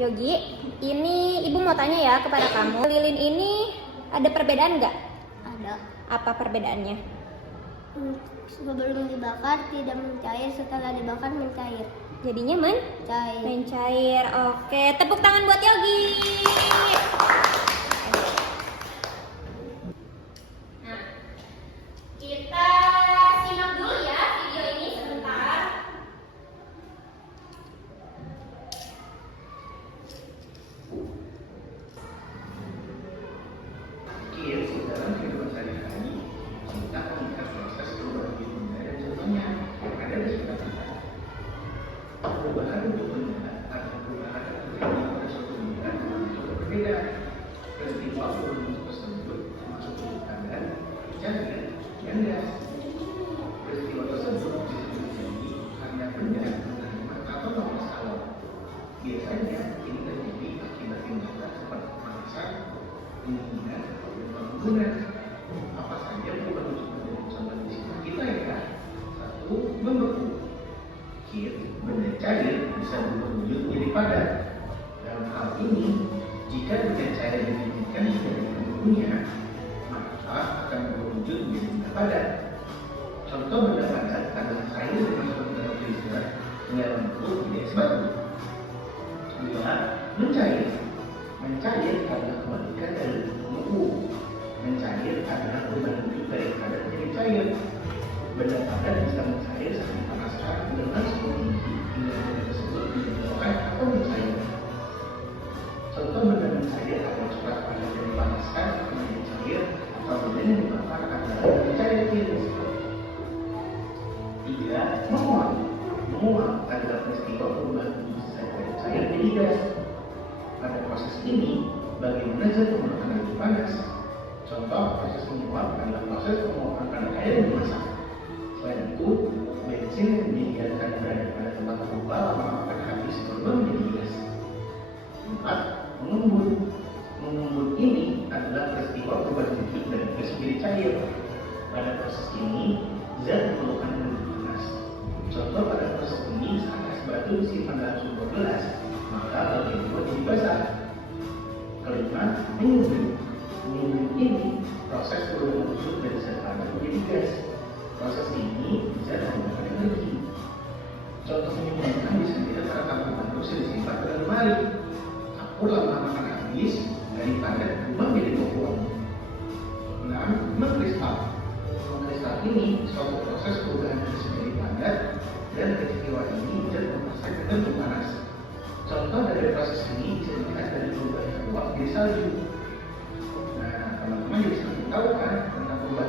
Yogi, ini ibu mau tanya ya kepada kamu. Lilin ini ada perbedaan nggak? Ada. Apa perbedaannya? Sebelum dibakar tidak mencair, setelah dibakar mencair. Jadinya Cair. mencair. Oke, tepuk tangan buat Yogi. Nah, kita simak dulu ya video ini sebentar. Kir dalam kehidupan sehari-hari kita melihat proses perubahan benda dan contohnya ada di sekitar kita. Perubahan untuk benda atau perubahan yang terjadi pada suatu benda juga berbeda. Peristiwa perubahan tersebut termasuk tekanan, cair, dan gas. Peristiwa tersebut bisa terjadi karena benda menerima atau melepaskan alam. Biasanya ini terjadi akibat tindakan seperti pemanasan, pendinginan, bangunan. Apa saja perubahan untuk menjadi contoh di sekitar kita ya? Satu, membeku. Kir, benda cair bisa berubah wujud menjadi padat. Dalam hal ini, jika benda cair didinginkan dari bentuknya, maka akan berwujud menjadi benda padat. Contoh benda padat adalah air yang masuk ke dalam freezer dengan bentuk menjadi es batu. Dua, mencair. Mencair adalah kebalikan dari membeku. Mencair adalah perubahan wujud dari padat menjadi cair. Benda padat bisa mencair saat dipanaskan dengan suhu tinggi hingga benda tersebut dibekukan atau mencair. Contoh benda mencair adalah coklat padat yang dipanaskan menjadi cair atau benda yang dibakar adalah benda cair tiris. Tiga, menguap. Menguap adalah peristiwa perubahan wujud dari cair menjadi gas. Pada proses ini, bagaimana zat menggunakan air panas? Contoh proses menguap adalah proses penguapan pada air yang dimasak. Selain itu, bensin yang dibiarkan berada pada tempat terbuka lama akan habis berubah menjadi gas. 4. Mengembun. Mengembun ini adalah peristiwa perubahan wujud dari gas menjadi cair. Pada proses ini, zat memerlukan energi panas. Contoh pada proses ini saat es batu disimpan dalam suhu 12, maka bagian luar jadi basah. Kelima, menyunding. Menyunding ini proses perubahan wujud dari zat panas menjadi gas. Proses ini bisa menggunakan energi. Contoh menyumbangkan bisa kita cara tampung batu disimpan pada lemari. Kapur lama akan habis daripada berubah menjadi bekuan. 6. Mengkristal. Mengkristal ini suatu proses perubahan gas menjadi padat dan peristiwa ini bisa memasang ke bentuk panas. Contoh dari proses ini bisa dilihat dari perubahan uap menjadi salju. Nah, teman-teman juga sudah tahu kan tentang perubahan